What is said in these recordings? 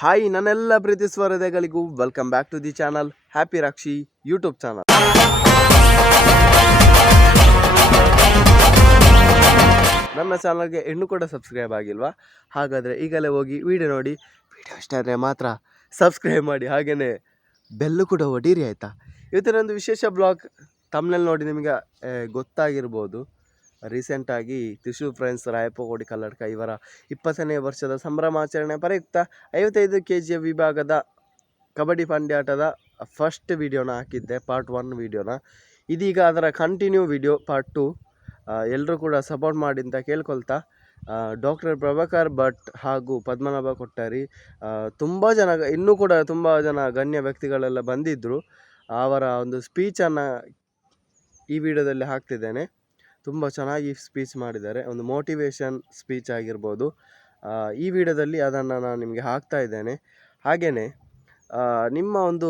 Hi ನನ್ನೆಲ್ಲ ಪ್ರೀತಿ ಸ್ವರದೆಗಳಿಗೂ welcome back to the channel happy Rakshi YouTube channel ನನ್ನ ಚಾನಲ್ಗೆ ಹೆಣ್ಣು ಕೂಡ ಸಬ್ಸ್ಕ್ರೈಬ್ ಆಗಿಲ್ವಾ? ಹಾಗಾದರೆ ಈಗಲೇ ಹೋಗಿ ವಿಡಿಯೋ ನೋಡಿ. ವಿಡಿಯೋ ಇಷ್ಟ ಆದರೆ ಮಾತ್ರ ಸಬ್ಸ್ಕ್ರೈಬ್ ಮಾಡಿ. ಹಾಗೆಯೇ ಬೆಲ್ಲು ಕೂಡ ಒಡೀರಿ ಆಯಿತಾ? ಇವತ್ತಿನೊಂದು ವಿಶೇಷ ಬ್ಲಾಗ್ ತಮ್ಮನಲ್ಲಿ ನೋಡಿ ನಿಮಗೆ ಗೊತ್ತಾಗಿರ್ಬೋದು. ರೀಸೆಂಟಾಗಿ ತ್ರಿಶೂರ್ ಫ್ರೆಂಡ್ಸ್ ರಾಯಪ್ಪಗೋಡಿ ಕಲ್ಲಡ್ಕ ಇವರ ಇಪ್ಪತ್ತನೇ ವರ್ಷದ ಸಂಭ್ರಮಾಚರಣೆ ಪ್ರಯುಕ್ತ ಐವತ್ತೈದು ಕೆ ಜಿಯ ವಿಭಾಗದ ಕಬಡ್ಡಿ ಪಂದ್ಯಾಟದ ಫಸ್ಟ್ ವಿಡಿಯೋನ ಹಾಕಿದ್ದೆ ಪಾರ್ಟ್ ಒನ್ ವಿಡಿಯೋನ ಇದೀಗ ಅದರ ಕಂಟಿನ್ಯೂ ವಿಡಿಯೋ ಪಾರ್ಟ್ ಟು ಎಲ್ಲರೂ ಕೂಡ ಸಪೋರ್ಟ್ ಮಾಡಿ ಅಂತ ಕೇಳ್ಕೊಳ್ತಾ ಡಾಕ್ಟರ್ ಪ್ರಭಾಕರ್ ಭಟ್ ಹಾಗೂ ಪದ್ಮನಾಭ ಕೊಟ್ಟಾರಿ ತುಂಬ ಜನ, ಇನ್ನೂ ಕೂಡ ತುಂಬ ಜನ ಗಣ್ಯ ವ್ಯಕ್ತಿಗಳೆಲ್ಲ ಬಂದಿದ್ದರು ಅವರ ಒಂದು ಸ್ಪೀಚನ್ನು ಈ ವಿಡಿಯೋದಲ್ಲಿ ಹಾಕ್ತಿದ್ದೇನೆ. ತುಂಬ ಚೆನ್ನಾಗಿ ಸ್ಪೀಚ್ ಮಾಡಿದ್ದಾರೆ. ಒಂದು ಮೋಟಿವೇಶನ್ ಸ್ಪೀಚ್ ಆಗಿರ್ಬೋದು. ಈ ವಿಡಿಯೋದಲ್ಲಿ ಅದನ್ನು ನಾನು ನಿಮಗೆ ಹಾಕ್ತಾ ಇದ್ದೇನೆ. ಹಾಗೆಯೇ ನಿಮ್ಮ ಒಂದು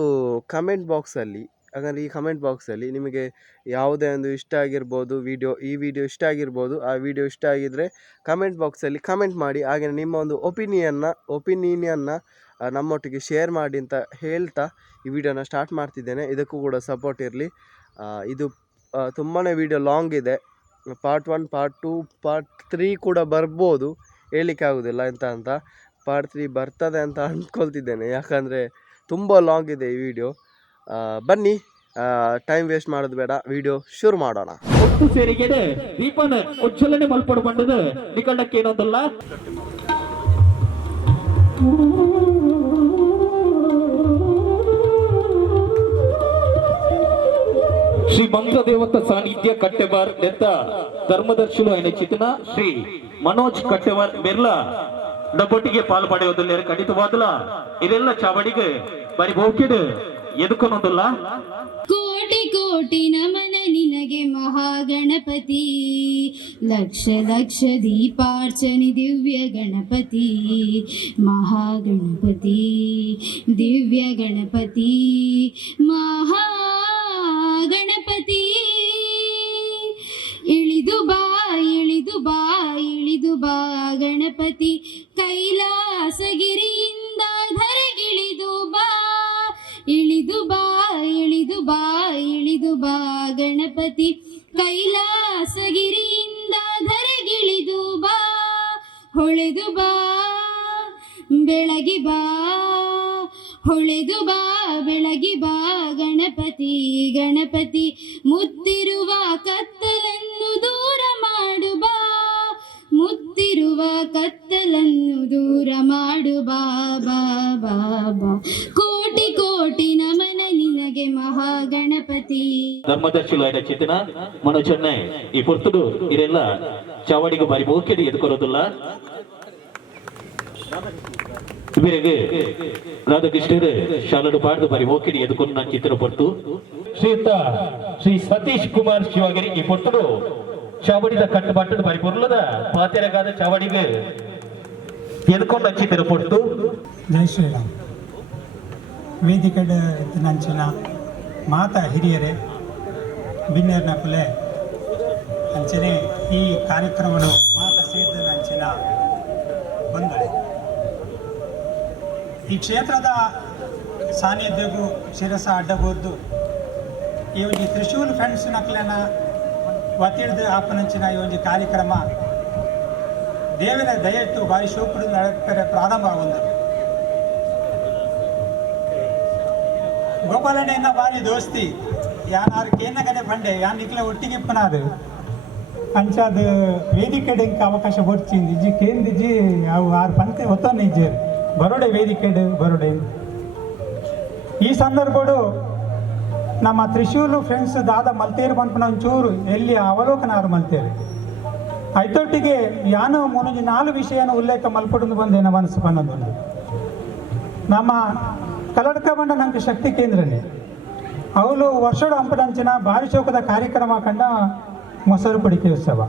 ಕಮೆಂಟ್ ಬಾಕ್ಸಲ್ಲಿ ಹಾಗಾದ್ರೆ ಈ ಕಮೆಂಟ್ ಬಾಕ್ಸಲ್ಲಿ ನಿಮಗೆ ಯಾವುದೇ ಒಂದು ಇಷ್ಟ ಆಗಿರ್ಬೋದು, ವಿಡಿಯೋ, ಈ ವಿಡಿಯೋ ಇಷ್ಟ ಆಗಿರ್ಬೋದು, ಆ ವಿಡಿಯೋ ಇಷ್ಟ ಆಗಿದ್ದರೆ ಕಮೆಂಟ್ ಬಾಕ್ಸಲ್ಲಿ ಕಮೆಂಟ್ ಮಾಡಿ ಹಾಗೆಯೇ ನಿಮ್ಮ ಒಂದು ಒಪಿನಿಯನ್ನ ಒಪಿನಿಯನ್ನ ನಮ್ಮೊಟ್ಟಿಗೆ ಶೇರ್ ಮಾಡಿ ಅಂತ ಹೇಳ್ತಾ ಈ ವಿಡಿಯೋನ ಸ್ಟಾರ್ಟ್ ಮಾಡ್ತಿದ್ದೇನೆ. ಇದಕ್ಕೂ ಕೂಡ ಸಪೋರ್ಟ್ ಇರಲಿ. ಇದು ತುಂಬಾ ವಿಡಿಯೋ ಲಾಂಗ್ ಇದೆ. Part one part two part three ಕೂಡ ಬರ್ಬೋದು. ಹೇಳಲಿಕ್ಕೆ ಆಗೋದಿಲ್ಲ ಎಂತ ಅಂತ. ಪಾರ್ಟ್ ತ್ರೀ ಬರ್ತದೆ ಅಂತ ಅಂದ್ಕೊಳ್ತಿದ್ದೇನೆ ಯಾಕಂದರೆ ತುಂಬ ಲಾಂಗ್ ಇದೆ ಈ ವಿಡಿಯೋ ಬನ್ನಿ. ಟೈಮ್ ವೇಸ್ಟ್ ಮಾಡೋದು ಬೇಡ. ವಿಡಿಯೋ ಶುರು ಮಾಡೋಣ. ಒಟ್ಟು ಸೇರಿಗೆ ದೀಪನ ಉಜ್ವಲನೆ ಮಲ್ಪಡು ನಿಕಂಡಕ್ಕೆ ಏನೊಂದಲ್ಲ ಶ್ರೀ ಮಂತ್ರದೇವತ ಸಾನ್ನಿಧ್ಯ ಕಟ್ಟೆಬಾರ್ ನೆತ್ತ ಧರ್ಮದರ್ಶಿಲು ಅಯ್ಯ ಚಿತನ ಶ್ರೀ ಮನೋಜ್ ಕಟ್ಟೆಬಾರ್ ಬಿರ್ಲಾ ಡಬ್ಬೊಟ್ಟಿಗೆ ಪಾಲು ಪಡೆಯೋದಲ್ಲ ಖಂಡಿತವಾದಲ್ಲ? ಇದೆಲ್ಲ ಚಾವಡಿಗೆ ಬರಿ ಬೋಕಿಡು ಎದುಕೊನೋದಿಲ್ಲ ಕೋಟಿ ಕೋಟಿ ನಮನ ನಿನಗೆ ಮಹಾಗಣಪತಿ. ಲಕ್ಷ ಲಕ್ಷ ದೀಪಾರ್ಚನೆ ದಿವ್ಯ ಗಣಪತಿ. ಮಹಾಗಣಪತಿ, ದಿವ್ಯ ಗಣಪತಿ. ಮಹಾ ಮಹಾಗಣಪತಿ ಇಳಿದು ಬಾ ಇಳಿದು ಬಾ ಇಳಿದು ಬಾ ಗಣಪತಿ. ಕೈಲಾಸಗಿರಿಯಿಂದ ಧರೆಗಿಳಿದು ಬಾ. ಇಳಿದು ಬಾ ಇಳಿದು ಬಾ ಇಳಿದು ಬಾ ಗಣಪತಿ. ಕೈಲಾಸಗಿರಿಯಿಂದ ಧರೆಗಿಳಿದು ಬಾ. ಹೊಳೆದು ಬಾ, ಬೆಳಗಿ ಬಾ. ಹೊಳೆದು ಬಾ, ಬೆಳಗಿ ಬಾ, ಗಣಪತಿ ಗಣಪತಿ. ಮುತ್ತಿರುವ ಕತ್ತಲನ್ನು ದೂರ ಮಾಡು ಬಾ, ಮುತ್ತಿರುವ ಕತ್ತಲನ್ನು ದೂರ ಮಾಡು ಬಾ ಬಾ ಬಾ ಬಾ. ಕೋಟಿ ಕೋಟಿ ನಮನ ನಿನಗೆ ಮಹಾಗಣಪತಿ. ಧರ್ಮದರ್ಶಿಗಳ ಚೇತನ ಚೆನ್ನೈ ಈ ಪುರ್ತುಡು ಇದೆಲ್ಲ ಚಾವಡಿಗೂ ಬಾರಿ ಮುಖ್ಯತೆ ಎದುಕೊರೋದಿಲ್ಲ ಇವರಿಗೆ ರಾಧಾಕೃಷ್ಣರೇ, ಶಾಲಡು ಪಾಡ್ದು ಬಾರಿ ಹೋಗಿ ಎದುಕೊಂಡು ನಾನು ಚಿತ್ರ ಪಡ್ತು. ಶ್ರೀಯುತ ಶ್ರೀ ಸತೀಶ್ ಕುಮಾರ್ ಶಿವಗಿರಿ ಈ ಪೊಟ್ಟರು ಚಾವಡಿದ ಕಟ್ಟು ಬಟ್ಟದ ಬಾರಿ ಪುರ್ಲದ ಪಾತೆರಗಾದ ಚಾವಡಿಗೆ ಎದುಕೊಂಡು ನಾನು ಚಿತ್ರ ಪಡ್ತು. ಜೈ ಶ್ರೀರಾಮ್. ವೇದಿಕೆ ನಂಚಿನ ಮಾತ ಹಿರಿಯರೇ, ಬಿನ್ನೇರ್ನ ಕುಲೆ, ಅಂಚನೆ ಈ ಕಾರ್ಯಕ್ರಮವನ್ನು ಈ ಕ್ಷೇತ್ರದ ಸಾನ್ನಿಧ್ಯಗೂ ಶಿರಸ ಅಡ್ಡಬಹುದು ಈ ಒಂದು ತ್ರಿಶೂಲ್ ಫ್ರೆಂಡ್ಸ್ ನಕ್ಲನ ಒತ್ತಿಡ್ದು ಆಪನಂಚಿನ ಈ ಒಂದು ಕಾರ್ಯಕ್ರಮ ದೇವರ ದಯಟ್ಟು ಬಾರಿ ಶೋಪುಡು ನಡಕರೆ ಪ್ರಾರಂಭ ಆಗುವುದು ಗೋಪಾಲಣ್ಣ ಬಾರಿ ದೋಸ್ತಿ ಯಾರು ಕೇನಗದೆ ಬಂಡೆ ಯಾನ್ ನಿಕ್ಲ ಒಟ್ಟಿಗೆ ಇಪ್ಪನಾದು ಅಂಚಾದ ವೇದಿಕೆಡೆ ಇಂಕ ಅವಕಾಶ ಕೊಡ್ಚಿಂది ಇಜ್ಜಿ ಕೇಂದಿಜ್ಜಿ ಅವು ಆರು ಪಂತೆ ಹೊತ್ತೊಂದು ಇಜ್ಜಿ ಬರೋಡೆ ವೇದಿಕೆಡು ಬರೋಡೆ ಈ ಸಂದರ್ಭಡು ನಮ್ಮ ತ್ರಿಶೂಲು ಫ್ರೆಂಡ್ಸ್ ದಾದ ಮಲ್ತೇರು ಪಂಪನ ಒಂಚೂರು ಎಲ್ಲಿ ಅವಲೋಕನ ಆರು ಮಲ್ತೇರು. ಐತೊಟ್ಟಿಗೆ ಯಾನು ಮುನಜಿ ನಾಲ್ಕು ವಿಷಯನ ಉಲ್ಲೇಖ ಮಲ್ಪಡು ಬಂದೇನ ಮನಸ್ಸು ಪನ್ನೊಂದು ನಮ್ಮ ಕಲಡ್ಕ ಬಂಡ ನಮ್ಗೆ ಶಕ್ತಿ ಕೇಂದ್ರನೇ. ಅವಳು ವರ್ಷದ ಹಂಪದಂಚಿನ ಭಾರಿ ಚೌಕದ ಕಾರ್ಯಕ್ರಮ ಕಂಡ ಮೊಸರು ಪಡಿಕೆ ಉತ್ಸವ.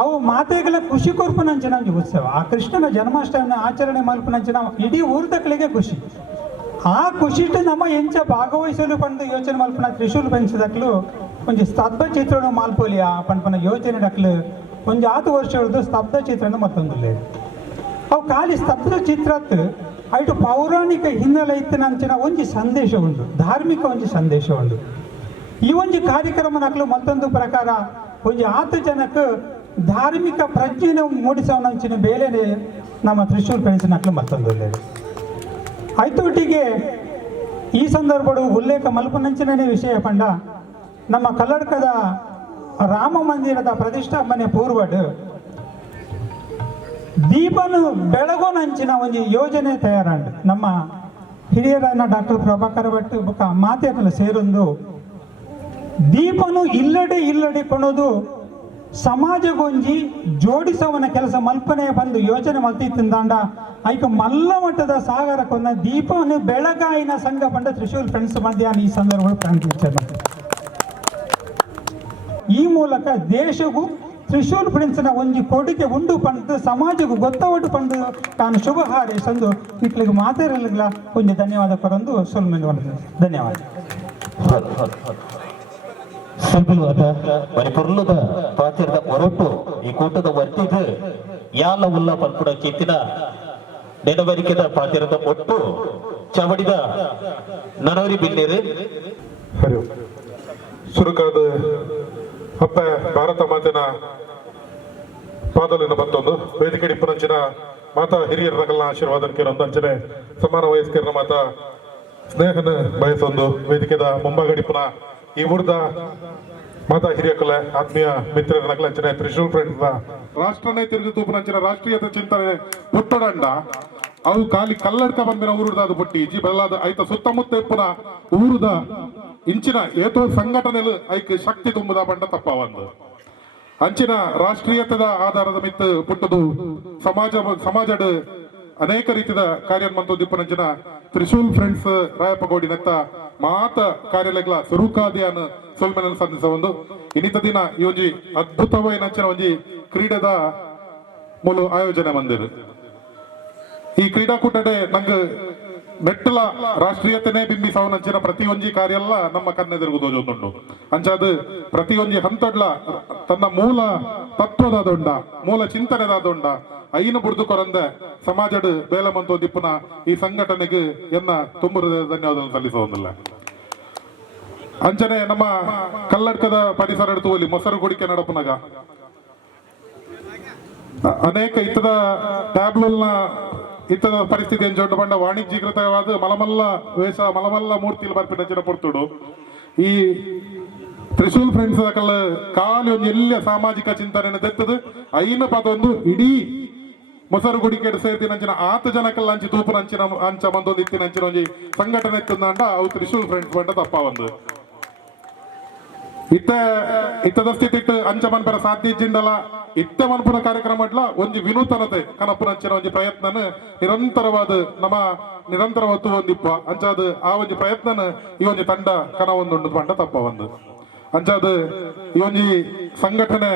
ಅವು ಮಾತೆಗಳ ಖುಷಿ ಕೊರ್ಪನಂಚಿನ ಒಂದು ಉತ್ಸವ ಆ ಕೃಷ್ಣನ ಜನ್ಮಾಷ್ಟಮಿನ ಆಚರಣೆ ಮಲ್ಪನಂಚಿನ ಇಡೀ ಊರ್ದಕ್ಕಳಿಗೆ ಖುಷಿ. ಆ ಖುಷಿಟ್ಟು ನಮ್ಮ ಎಂಚ ಭಾಗವಹಿಸಲು ಪಂಡು ಯೋಚನೆ ಮಲ್ಪನ ತ್ರಿಶೂಲ್ ಬೆಂಚದಕ್ಲು ಒಂಜಿ ಸ್ತಬ್ಧ ಚಿತ್ರಣ ಮಾಲ್ಪೋಲಿ ಆ ಪಂಪನ ಯೋಚನೆ ಡಕ್ಲು ಒಂದು ಆತು ವರ್ಷ ಸ್ತಬ್ಧ ಚಿತ್ರಣ ಮತ್ತೊಂದು ಅವು ಖಾಲಿ ಸ್ತಬ್ಧ ಚಿತ್ರತ್ ಐಟು ಪೌರಾಣಿಕ ಹಿನ್ನೆಲೆ ಇತ್ತಿನಂಚಿನ ಒಂದು ಸಂದೇಶ ಉಂಟು, ಧಾರ್ಮಿಕ ಒಂದು ಸಂದೇಶ ಉಂಟು. ಈ ಒಂದು ಕಾರ್ಯಕ್ರಮ ನಕಲು ಮತ್ತೊಂದು ಪ್ರಕಾರ ಒಂದು ಆತು ಜನಕ್ಕೆ ಧಾರ್ಮಿಕ ಪ್ರಜ್ಞೆನ ಮೂಡಿಸೋನಂಚಿನ ಬೇಲೆನೆ ನಮ್ಮ ತ್ರಿಶೂಲ್ ನಕಲು ಮತ್ತೊಂದು ಐತೊಟ್ಟಿಗೆ ಈ ಸಂದರ್ಭಡು ಉಲ್ಲೇಖ ಮಲ್ಪನಂಚಿನೇ ವಿಷಯ ಪಂಡ, ನಮ್ಮ ಕಲ್ಲಡ್ಕದ ರಾಮ ಮಂದಿರದ ಪ್ರತಿಷ್ಠಾಪನೆ ಪೂರ್ವಡ್ ದೀಪನು ಬೆಳಗೋನಂಚಿನ ಒಂದು ಯೋಜನೆ ತಯಾರಾಂಡ್ ನಮ್ಮ ಹಿರಿಯರನ್ನ ಡಾಕ್ಟರ್ ಪ್ರಭಾಕರ್ ಭಟ್ ಮಾತೇನಲ್ಲ ಸೇರೊಂದು ದೀಪನು ಇಲ್ಲಡೆ ಇಲ್ಲಡೆ ಕೊಣೋದು ಸಮಾಜಗೊಂಜಿ ಜೋಡಿಸವನ ಕೆಲಸ ಮಲ್ಪನೆ ಬಂದು ಯೋಚನೆ ಮಲ್ತಿತ್ತಂದಾಂಡ ಐಕ ಮಲ್ಲ ಮಟ್ಟದ ಸಾಗರ ಕೊನ್ನ ದೀಪವನ್ನು ಬೆಳಗಾಯಿನ ಸಂಘ ಪಂಡ ತ್ರಿಶೂಲ್ ಫ್ರೆಂಡ್ಸ್ ಮಧ್ಯ ಈ ಸಂದರ್ಭ ಈ ಮೂಲಕ ದೇಶಗೂ ತ್ರಿಶೂಲ್ ಫ್ರೆಂಡ್ಸ್ನ ಒಂಜಿ ಕೊಡುಗೆ ಉಂಡು ಪಂಡು ಸಮಾಜಕ್ಕೂ ಗೊತ್ತವಟ್ಟು ಪಂಡು ತಾನು ಶುಭ ಹಾರೈಸಂದು ಇಟ್ಲಿಗೆ ಮಾತಾಡಲಿಲ್ಲ ಒಂಜಿ ಧನ್ಯವಾದ ಕೊರೊಂದು ಸುಲ್ಮೇಲೆ ಧನ್ಯವಾದ. ಸಂಪುಲವಾದ ಪರಿಪೂರ್ಣದ ಪಾತಿರದ ಹೊರಟು ಈ ಕೂಟದ ವರ್ತಿಗೆ ಯಾಲ ಉಲ್ಲ ಪಲ್ಪುಡ ಕಿತ್ತಿನ ನೆನವರಿಕೆದ ಪಾತಿರದ ಒಟ್ಟು ಚವಡಿದ ನರವರಿ ಬಿನ್ನೇರು ಹರಿ ಅಪ್ಪ ಭಾರತ ಮಾತಿನ ಪಾದಲಿನ ಮತ್ತೊಂದು. ವೇದಿಕೆ ಡಿಪ್ಪನಂಚಿನ ಮಾತಾ ಹಿರಿಯರ ನಗಲಿನ ಆಶೀರ್ವಾದ ಒಂದು ಅಂಚನೆ ಸಮಾನ ವಯಸ್ಕರ ಮಾತಾ ಸ್ನೇಹನ ಬಯಸೊಂದು. ವೇದಿಕೆದ ಮುಂಭಾಗಡಿಪುನ ಈ ಊರ್ದ ಮಾತಾ ಆತ್ಮೀಯ ಮಿತ್ರರ ನಗಲಂಚನೆ ತ್ರಿಶೂಲ್ ಫ್ರೆಂಡ್ ರಾಷ್ಟ್ರ ತಿರುಗಿ ತೂಪನಂಚಿನ ರಾಷ್ಟ್ರೀಯತೆ ಚಿಂತನೆ ಪುಟ್ಟಡಂಡ ಅವು ಖಾಲಿ ಕಲ್ಲಡ್ಕ ಬಂದಿನ ಊರುದ ಅದು ಜಿ ಇಜ್ಜಿ ಬಲ್ಲಾದ ಐತ ಸುತ್ತಮುತ್ತ ಇಪ್ಪುನ ಊರುದ ಇಂಚಿನ ಏತೋ ಸಂಘಟನೆಲು ಐಕ್ ಶಕ್ತಿ ತುಂಬುದ ಬಂಡ ತಪ್ಪವಂದು ಅಂಚಿನ ರಾಷ್ಟ್ರೀಯತೆದ ಆಧಾರದ ಮಿತ್ತು ಪುಟ್ಟದು ಸಮಾಜ ಸಮಾಜಡ್ ಅನೇಕ ರೀತಿಯ ಕಾರ್ಯ ಮಂತೊಂದಿಪ್ಪನಂಚಿನ ತ್ರಿಶೂಲ್ ಫ್ರೆಂಡ್ಸ್, ರಾಯಪ್ಪಗೋಡಿನತ್ತ ಮಾತ ಕಾರ್ಯಾಲಯಗಳ ಸ್ವರೂಕಾದಿಯನ್ ಸೊಲ್ಮೆನ ಸಂದಿಸ ಒಂದು ಇನ್ನಿತ ದಿನ ಈ ಒಂಜಿ ಅದ್ಭುತವಾಯಿನಂಚಿನ ಒಂಜಿ ಕ್ರೀಡೆದ ಮೂಲ ಆಯೋಜನೆ ಬಂದಿದೆ ಈ ಕ್ರೀಡಾಕೂಟಡೆ ನಂಗೆ ಮೆಟ್ಟಲ ರಾಷ್ಟ್ರೀಯತೆನೇ ಬಿಂಬಿಸವನಂಚಿನ ಪ್ರತಿಯೊಂಜಿ ಕಾರ್ಯ ಎಲ್ಲ ನಮ್ಮ ಕಣ್ಣೆದುರುಗುದೋಜೊಂದುಂಡು ಅಂಚಾದ ಪ್ರತಿಯೊಂಜಿ ಹಂತಡ್ಲ ತನ್ನ ಮೂಲ ತತ್ವದಾದೊಂಡ, ಮೂಲ ಚಿಂತನೆದಾದೊಂಡ, ಐನು ಬುಡ್ದು ಕೊರಂದ ಸಮಾಜಡ್ ಬೇಲಮಂತೋ ದಿಪ್ಪುನ ಈ ಸಂಘಟನೆಗೆ ಎನ್ನ ತುಂಬ ಧನ್ಯವಾದ ಸಲ್ಲಿಸೋದಿಲ್ಲ ಅಂಚನೆ ನಮ್ಮ ಕಲ್ಲಡ್ಕದ ಪರಿಸರ ಎಡ್ತುವಲ್ಲಿ ಮೊಸರು ಗುಡಿಕೆ ನಡಪನಗ, ಅನೇಕ ಇತರ ಟ್ಯಾಬ್ಲಲ್ನ ಇತದ ಪರಿಸ್ಥಿತಿ ಎಂಜೊಂಡು ಬಂಡ ವಾಣಿಜ್ಯೀಕೃತವಾದ ಮಲಮಲ್ಲ ವೇಷ, ಮಲಮಲ್ಲ ಬರ್ಪಿನ ಜನ ಪೊರ್ತುಡು. ಈ ತ್ರಿಶೂಲ್ ಫ್ರೆಂಡ್ಸ್ ಕಲ್ಲ ಕಾಲಿ ಒಂದು ಎಲ್ಲ ಸಾಮಾಜಿಕ ಚಿಂತನೆ ತೆತ್ತದು. ಐನ ಪದೊಂದು ಇಡೀ ಮೊಸರು ಗುಡಿಕೆಡ್ ಸೇರ್ತಿನಂಚಿನ ಆತ ಜನಕಲ್ಲ ಅಂಚಿ, ತೂಪುನಂಚಿನ ಅಂಚ ಮಂದೊಂದು ಇತ್ತಿನಂಚಿನ ಒಂಜಿ ಸಂಘಟನೆ ಎತ್ತಂದಾಂಡ ಅವು ತ್ರಿಶೂಲ್ ಫ್ರೆಂಡ್ಸ್ ಬಂಡ ತಪ್ಪ ಒಂದು ಇತ್ತ ಇತ್ತದ ಇಟ್ಟು ಅಂಚ ಮನ್ಪರ ಸಾಧ್ಯ ಇಜ್ಜಿಂಡಲ ಇತ್ತ ಮನ್ಪುನ ಕಾರ್ಯಕ್ರಮ ಇಡ್ಲ, ಒಂಜಿ ವಿನೂತನತೆ ಕನಪುನಂಚಿನ ಒಂಜಿ ಪ್ರಯತ್ನನ ನಿರಂತರವಾದ ನಮ್ಮ ನಿರಂತರ ಹೊತ್ತು ಒಂದಿಪ್ಪ ಅಂಚಾದ ಆ ಒಂಜಿ ಪ್ರಯತ್ನನ ಈ ಒಂಜಿ ತಂಡ ಕನ ಒಂದು ಪಂಡ ತಪ್ಪ ಒಂದು. ಅಂಚಾದ ಈ ಒಂಜಿ ಸಂಘಟನೆ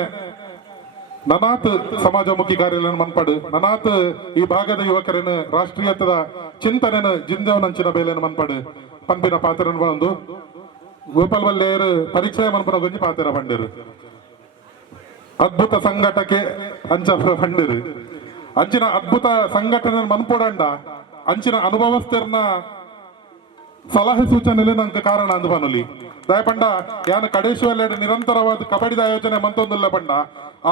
ನನಾತ್ ಸಮಾಜಮುಖಿ ಕಾರ್ಯಾಲಯ ಮನ್ಪಡು. ನನಾತ್ ಈ ಭಾಗದ ಯುವಕರನ್ನು ರಾಷ್ಟ್ರೀಯತದ ಚಿಂತನೆನ, ಜಿಂದವನಂಚಿನ ಬೇಲೆಯನ್ನು ಮನ್ಪಡು. ಪಂಪಿನ ಪಾತ್ರ ಬಂದು ಗೋಪಾಲ್ ಬಲ್ಲೇರ್ ಪರೀಕ್ಷೆ ಮನಪುರ ಗೊಂಜಿ ಪಾತ್ರ ಪಂಡಿರು. ಅದ್ಭುತ ಸಂಘಟಕೆ ಅಂಚ ಪಂಡಿರು. ಅಂಚಿನ ಅದ್ಭುತ ಸಂಘಟನೆ ಮನ್ಪೊಡಂಡ, ಅಂಚಿನ ಅನುಭವಸ್ಥೆರ್ನ ಸಲಹೆ ಸೂಚನೆಲೆ ನಂಗೆ ಕಾರಣ ಅಂದು ಪನುಲಿ. ದಯಪಂಡ, ಯಾನ ಕಡೇಶ್ವರ ನಿರಂತರವಾದ ಕಬಡ್ಡಿದ ಆಯೋಜನೆ ಮಂತೊಂದುಲ್ಲ ಪಂಡ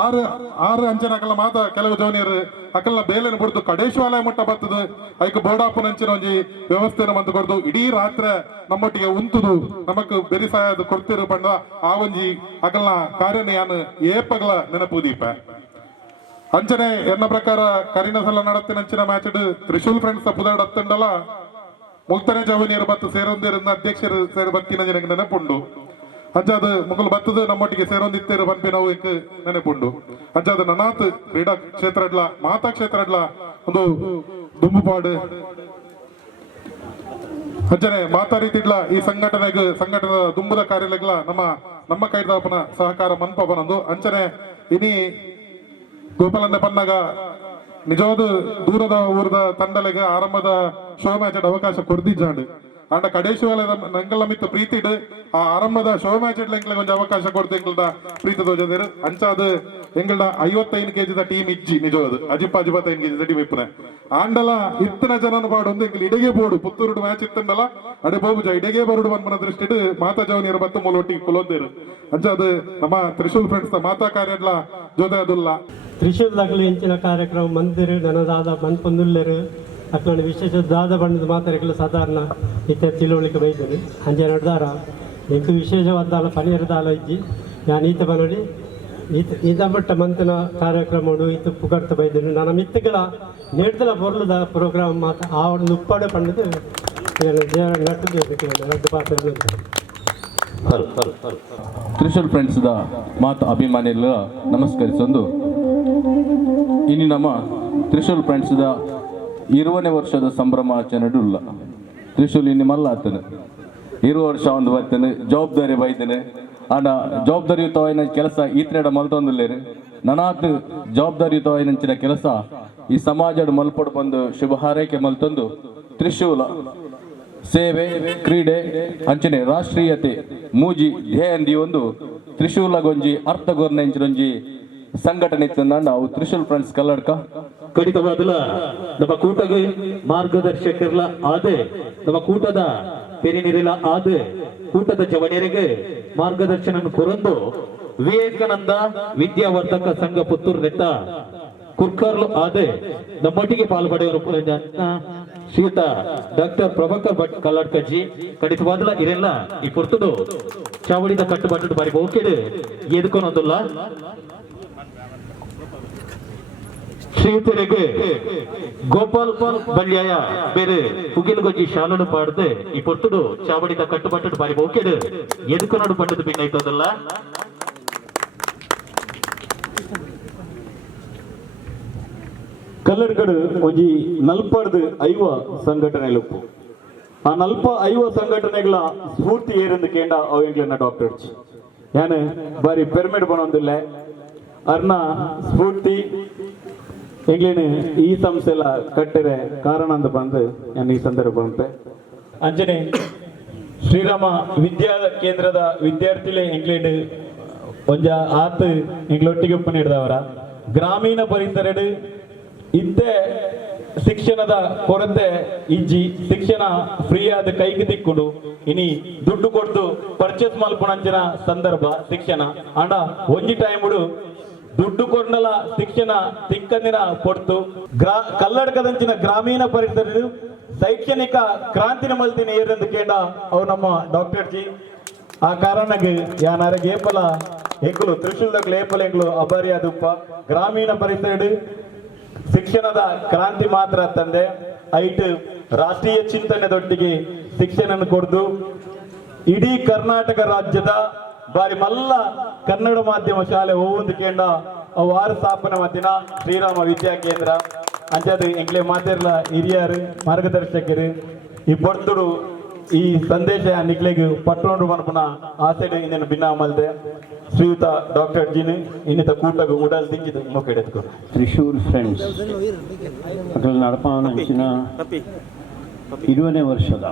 ಆರು ಆರು ಅಂಚನಕಲ್ಲ ಮಾತ ಕೆಲವು ಜೋನಿಯರು ಅಕಲ್ನ ಬೇಲೆನ ಬಿಡ್ದು ಕಡೇಶ್ವಾಲಯ ಮುಟ್ಟ ಬರ್ತದೆ. ಐಕ್ ಬೋಡಾಪುನ ಅಂಚಿನ ಒಂಜಿ ವ್ಯವಸ್ಥೆನ ಬಂದು ಕೊಡ್ದು ಇಡೀ ರಾತ್ರಿ ನಮ್ಮೊಟ್ಟಿಗೆ ಉಂತುದು. ನಮಕ್ ಬೆರಿ ಬೆರಿಸಾಯದ ಕೊಡ್ತಿರು ಪಂಡ ಆ ಒಂಜಿ ಅಕಲ್ನ ಕಾರ್ಯನ ಏಪಗಲ ನೆನಪು ದೀಪ. ಅಂಚನೆ ಎನ್ನ ಪ್ರಕಾರ ಕರಿನ ಸಲ ನಡತ್ತಿನಂಚಿನ ಮ್ಯಾಚ್ ತ್ರಿಶೂಲ್ ಫ್ರೆಂಡ್ಸ್ ಪುದಾಡ್ ಮುಕ್ತನೇ ಜವನಿಯರು ಬತ್ತು ಸೇರೊಂದಿರನ್ನ ಅಧ್ಯಕ್ಷರು ಸೇರಿ ಬತ್ತಿನ ಜನಕ್ಕೆ ನೆನಪುಂಡು. ಅಂಚಾದ ಮುಗಲ್ ಬತ್ತದ ನಮ್ಮೊಟ್ಟಿಗೆ ಸೇರೊಂದಿತ್ತೇರು ನಾವು ಇಂಕ್ ನೆನಪುಂಡು. ಅಂಚಾದ ನನಾತ್ ಕ್ರೀಡಾ ಕ್ಷೇತ್ರಡ್ಲ, ಮಾತಾ ಕ್ಷೇತ್ರಡ್ಲ, ಒಂದು ದುಂಬುಪಾಡು. ಅಂಚನೆ ಮಾತಾ ರೀತಿಡ್ಲ ಈ ಸಂಘಟನೆಗೆ ಸಂಘಟನಾ ದುಂಬುದ ಕಾರ್ಯಾಲಯಗಳ ನಮ್ಮ ನಮ್ಮ ಕೈದಾಪನ ಸಹಕಾರ ಮನ್ಪವನಂದು. ಅಂಚನೆ, ಇನಿ ಗೋಪಾಲನ್ನ ಪನ್ನಗ ನಿಜವಾದ ದೂರದ ಊರದ ತಂಡಲೆಗೆ ಆರಂಭದ ಶೋ ಮ್ಯಾಚ್ ಅವಕಾಶ ಕೊಡ್ದಿಜ್ಜಾಂಡು. ಆಂಡ ಕಡೇಶು ನಂಗಲಮಿತ್ತ ಪ್ರೀತಿ ಪ್ರೀತಿಡ್ ಆ ಆರಂಭದ ಶೋ ಮ್ಯಾಚ್ ಇಡ್ಲ ಒಂದು ಒಂಜಿ ಅವಕಾಶ ಕೊಡ್ತು ಎಂಕಲ್ದ ಪ್ರೀತಿ ತೋಜದೇರು ಅಂಚಾದ ಎಂಗಲ್ಡ ಐವತ್ತೈದು ಕೆಜಿದ ಟೀಮ್ ಇಜ್ಜಿ ನಿಜವಾದ ಅಜಿಪ್ಪ ಅಜಿಪತ್ತೈದು ಕೆಜಿದ ಟೀಮ್ ಇಪ್ಪನೆ. ಆಂಡಲ ಇತ್ತನ ಜನನ ಪಾಡು ಒಂದು ಇಡೆಗೆ ಬೋಡು. ಪುತ್ತೂರುಡು ಮ್ಯಾಚ್ ಇತ್ತಂಡಲ, ಅಡೆ ಬೋಬುಜ ಇಡೆಗೆ ಬರುಡು ಮನ್ಮನ ದೃಷ್ಟಿಡ್ ಮಾತಾ ಜವನಿಯರ ಬತ್ತ ಮೂಲೊಟ್ಟಿಗೆ ಕುಲೊಂದೇರು. ಅಂಚಾದ ನಮ್ಮ ತ್ರಿಶೂಲ್ ಫ್ರೆಂಡ್ಸ್ ಮಾತಾ ಕಾರ್ಯಡ್ಲ ಜೊತೆ ಅದುಲ್ಲ. ತ್ರಿಶೂಲ್ದಾಗಲು ಹೆಂಚಿನ ಕಾರ್ಯಕ್ರಮ ಮಂದಿರು ನನದಾದ ಮನ್ಪೊಂದುಲ್ಲೆರು ಅಕ್ಲಂಡು ವಿಶೇಷ ದಾದ ಬಣ್ಣದ ಮಾತಾಡಲು ಸಾಧಾರಣ ಇತ್ತ ತಿಳುವಳಿಕೆ ಬೈದರು ಅಂಜೆ ನಡೆದಾರ ಎಂಕು ವಿಶೇಷವಾದ ಪನಿಯರದಾಲ ಇಜ್ಜಿ. ನಾನು ಈತ ಬನ್ನಡಿ ಈತ ಈತ ಮಟ್ಟ ಮಂತನ ಕಾರ್ಯಕ್ರಮ ಈತ ಪುಗಡ್ತ ಬೈದರು ನನ್ನ ಮಿತ್ತಗಳ ನೆಡ್ದಲ ಬೊರ್ಲದ ಪ್ರೋಗ್ರಾಮ್ ಮಾತ, ಆ ಒಂದು ಉಪ್ಪಾಡೆ ಹಲೋ ತ್ರಿಶೂಲ್ ಫ್ರೆಂಡ್ಸ್ದ ಮಾತು ಅಭಿಮಾನಿಗಳ ನಮಸ್ಕರಿಸೊಂದು. ಇನ್ನು ನಮ್ಮ ತ್ರಿಶೂಲ್ ಫ್ರೆಂಡ್ಸ್ದ ಇರುವನೇ ವರ್ಷದ ಸಂಭ್ರಮಾಚರಣೆಡುಲ್ಲ ತ್ರಿಶೂಲ್ ಇನ್ನು ಮಲ್ಲ ಆತನು. ಇರುವ ವರ್ಷ ಒಂದು ಬರ್ತೇನೆ, ಜವಾಬ್ದಾರಿ ಬೈತೇನೆ. ಆಂಡ ಜವಾಬ್ದಾರಿಯುತವಾಯಿನ ಕೆಲಸ ಈತನೆಡ ಮಲ್ತೊಂದುಲ್ಲೇರು ನನಾತ್ ಜವಾಬ್ದಾರಿಯುತವಾಯಿನಂಚಿನ ಕೆಲಸ. ಈ ಸಮಾಜದ ಮಲ್ಪಡ್ ಬಂದು ಶುಭ ಹಾರೈಕೆ ಮಲ್ತೊಂದು ತ್ರಿಶೂಲ. ಸೇವೆ, ಕ್ರೀಡೆ, ಅಂಚನೆ, ರಾಷ್ಟ್ರೀಯತೆ, ಮೂಜಿ, ಧ್ಯೇಯಂದಿ ಒಂದು ತ್ರಿಶೂಲಗೊಂಜಿ ಅರ್ಥಗೊರ್ನೆಂಚಿನೊಂಜಿ ಸಂಘಟನೆ ನಾವು ತ್ರಿಶೂಲ್ ಫ್ರೆಂಡ್ಸ್ ಕಲ್ಲಡ್ಕ. ಖಂಡಿತವಾದಲ್ಲ ನಮ್ಮ ಕೂಟಗೆ ಮಾರ್ಗದರ್ಶಕರ್ಲ ಆದೆ, ನಮ್ಮ ಕೂಟದ ಪೆರಿನಿರಿಲ ಆದೆ, ಕೂಟದ ಜವನಿಯರಿಗೆ ಮಾರ್ಗದರ್ಶನ ಕೊರಂದು ವಿವೇಕಾನಂದ ವಿದ್ಯಾವರ್ಧಕ ಸಂಘ ಪುತ್ತೂರು ನೆಟ್ಟ ಕುರ್ಕರ್ಲು ಆದೆ ನಮ್ಮೊಟ್ಟಿಗೆ ಪಾಲ್ಪಡೆಯವರು ಶ್ರೀಯುತ ಡಾಕ್ಟರ್ ಪ್ರಭಾಕರ್ ಭಟ್ ಕಲ್ಲಡ್ಕಜ್ಜಿ ಖಂಡಿತವಾದಲ್ಲ ಇರೆಲ್ಲ ಈ ಪುರ್ತುಡು ಚಾವಡಿದ ಕಟ್ಟುಬಟ್ಟು ಬಾರಿ ಹೋಗಿದೆ ಎದುಕೊನೊಂದುಲ್ಲ ಶ್ರೀಯುತರಿಗೆ ಗೋಪಾಲ್ ಬಲ್ಯಾಯ ಬೇರೆ ಹುಗಿಲ್ಗೊಜ್ಜಿ ಶಾಲನು ಪಾಡ್ದೆ ಈ ಪೊರ್ತುಡು ಚಾವಡಿದ ಕಟ್ಟುಬಟ್ಟು ಬಾರಿ ಓಕೆಡು ಎದುಕೊನೋಡು ಪಂಡದು ಭಿನ್ನೈತದಲ್ಲ ಕಲ್ಲಡ್ಗಡು ಒಂಜಿ ನಲ್ಪಡ್ದು ಐವ ಸಂಘಟನೆಲುಪ್ಪು. ಆ ನಲ್ಪ ಐವ ಸಂಘಟನೆಗಳ ಸ್ಫೂರ್ತಿ ಏರೆಂದು ಕೇಂಡ ಅವು ಎಂಗ್ಲನ್ನ ಡಾಕ್ಟರ್ ಯಾನು ಬಾರಿ ಪಿರಮಿಡ್ ಬನೊಂದಿಲ್ಲ ಅರ್ನ ಸ್ಫೂರ್ತಿ ಎಂಗ್ಲೇನು ಈ ಸಂಸ್ಥೆ ಎಲ್ಲ ಕಟ್ಟಿದೆ ಕಾರಣ ಅಂತ ಬಂದು ನಾನು ಈ ಸಂದರ್ಭ ಬಂತೆ. ಅಂಜನೆ ಶ್ರೀರಾಮ ವಿದ್ಯಾ ಕೇಂದ್ರದ ವಿದ್ಯಾರ್ಥಿಲೇ ಎಂಗ್ಲೇಡ್ ಒಂಜ ಆತ್ ಎಂಗ್ಲೊಟ್ಟಿಗೆ ಉಪ್ಪು ನೀಡಿದವರ. ಗ್ರಾಮೀಣ ಪರಿಸರ ಇತ್ತೆ ಶಿಕ್ಷಣದ ಕೊರತೆ ಇಜ್ಜಿ, ಶಿಕ್ಷಣ ಫ್ರೀ ಆದ ಕೈಗೆ ತಿಕ್ಕುಡು. ಇನಿ ದುಡ್ಡು ಕೊಡ್ತು ಪರ್ಚೇಸ್ ಮಲ್ಪುಣಂಚಿನ ಸಂದರ್ಭ, ಶಿಕ್ಷಣ. ಅಂಡ ಒಂಜಿ ಟೈಮುಡು ದುಡ್ಡು ಕೊಂಡಲ ಶಿಕ್ಷಣ ತಿಕ್ಕಂದಿನ ಕೊಡ್ತು ಗ್ರಾ ಕಲ್ಲಡ್ಕದಂಚಿನ ಗ್ರಾಮೀಣ ಪರಿಸರ ಶೈಕ್ಷಣಿಕ ಕ್ರಾಂತಿನ ಮಲ್ತಿನ ಏರೆಂದು ಕೇಟ ಅವು ನಮ್ಮ ಡಾಕ್ಟರ್ ಜಿ. ಆ ಕಾರಣಕ್ಕೆ ಯಾನಾರಗೆ ಏಪಲ ಎಂಕುಲು ತ್ರಿಶೂಲದಲ್ಲಿ ಏಪಲ ಎಂಕುಲು ಅಬಾರಿಯಾದುಪ್ಪ ಗ್ರಾಮೀಣ ಪರಿಸರ ಶಿಕ್ಷಣದ ಕ್ರಾಂತಿ ಮಾತ್ರ ತಂದೆ. ಐಟ್ ರಾಷ್ಟ್ರೀಯ ಚಿಂತನೆದೊಟ್ಟಿಗೆ ಶಿಕ್ಷಣ ಕೊಡ್ದು. ಇಡೀ ಕರ್ನಾಟಕ ರಾಜ್ಯದ ಬಾರಿ ಮಲ್ಲ ಕನ್ನಡ ಮಾಧ್ಯಮ ಶಾಲೆ ಹೋಗುಂದು ಕೇಂದ್ರ ಆರು ಸ್ಥಾಪನೆ ಮತ್ತಿನ ಶ್ರೀರಾಮ ವಿದ್ಯಾ ಕೇಂದ್ರ. ಅಂಚಾದ ಎಂಗ್ಲೆ ಮಾತಿರ್ಲ ಹಿರಿಯರು ಮಾರ್ಗದರ್ಶಕರು ಈ ಬರ್ತುಡು ಈ ಸಂದೇಶ ನಿಕ್ಲೆಗೆ ಪಟ್ಟೊಂಡು ಮನಪನ ಆಸೆ ಇನ್ನೇನು ಭಿನ್ನ ಮಲ್ದೆ ಶ್ರೀಯುತ ಡಾಕ್ಟರ್ ಜಿನ್ ಇನ್ನಿತ ಕೂಟಗ ಉಡಲ್ ದಿಕ್ಕಿದ ಮೊಕ್ಕೆಡೆತ್ಕೊ ತ್ರಿಶೂರ್ ಫ್ರೆಂಡ್ಸ್ ನಡಪಾನ ಇರುವನೇ ವರ್ಷದ